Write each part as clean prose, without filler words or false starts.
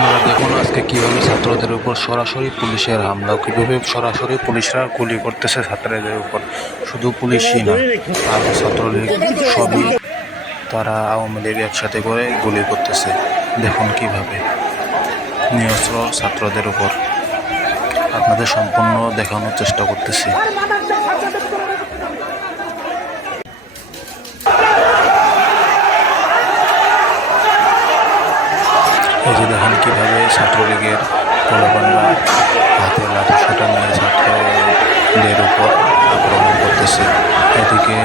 আপনারা দেখুন আজকে কিভাবে ছাত্রদের উপর সরাসরি পুলিশের হামলা, কিভাবে সরাসরি পুলিশরা গুলি করতেছে ছাত্রদের উপর। শুধু পুলিশই না, আরও ছাত্রলীগ সবই তারা আওয়ামী লীগ একসাথে করে গুলি করতেছে। দেখুন কিভাবে নিরস্ত্র ছাত্রদের উপর। আপনাদের সম্পূর্ণ দেখানোর চেষ্টা করতেছি। এই যে দেখেন কিভাবে ছাত্রলীগের পোলাপানরা হাতে লাঠি সোটা নিয়ে ছাত্রদের উপর আক্রমণ করতেছে। এদিকে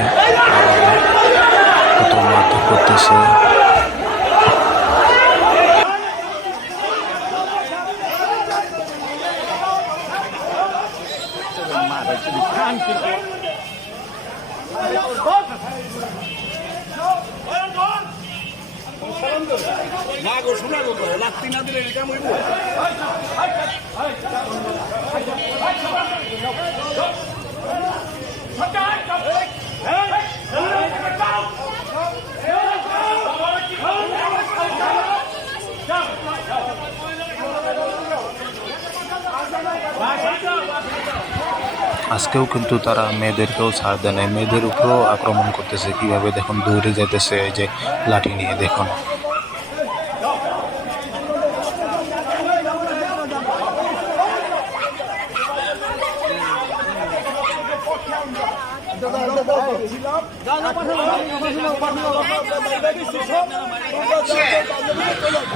কত মারধর করতেছে। না গো শোনা গো লাত্তি না দিলে এটা মইব আজকেও কিন্তু তারা মেয়েদেরকেও ছাড় দেয় না, মেয়েদের উপরেও আক্রমণ করতেছে। কিভাবে দেখুন দৌড়ে যেতেছে এই যে লাঠি নিয়ে। দেখুন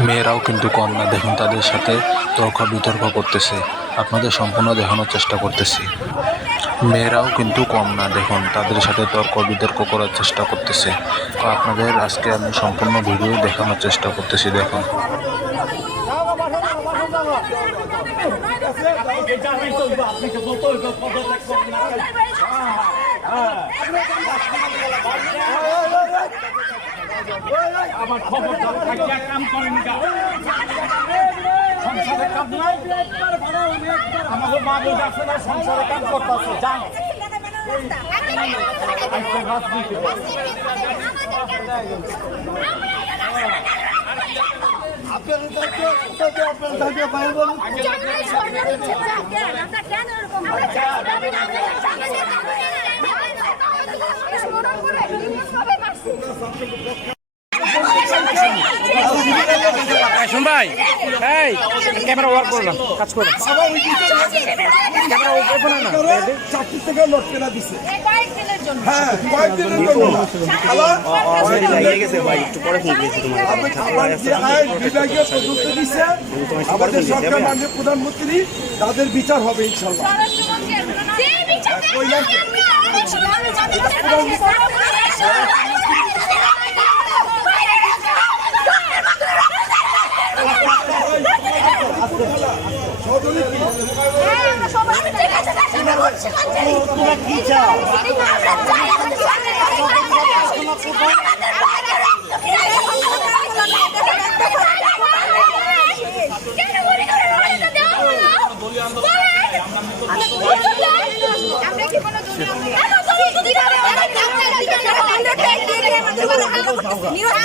মেয়েরাও কিন্তু কম না, দেখুন তাদের সাথে তর্ক বিতর্ক করতেছে। আপনাদের সম্পূর্ণ দেখানোর চেষ্টা করতেছি। মেয়েরাও কিন্তু কম না, দেখুন তাদের সাথে তর্ক বিতর্ক করার চেষ্টা করতেছে। তো আপনাদের আজকে আমি সম্পূর্ণ ভিডিও দেখানোর চেষ্টা করতেছি। দেখুন আমার খবর কাম করেন সংসারে কাম নাই আমাদের মা বলতে আছে না সংসারে কাম করতেছে জানো শুন ভাই এই ক্যামেরা ওয়ার্ক করলাম কাজ করলাম ক্যামেরা ওপেন না 4 থেকে লোড কেনা দিছে হ্যাঁ কয়েকদিনের জন্য গেছে ভাই একটু পরে ফোন করেছি তোমার বিভাগীয় তদন্ত দিছে আমাদের সরকার মাননীয় প্রধানমন্ত্রী তাদের বিচার হবে ইনশাআল্লাহ নিউজ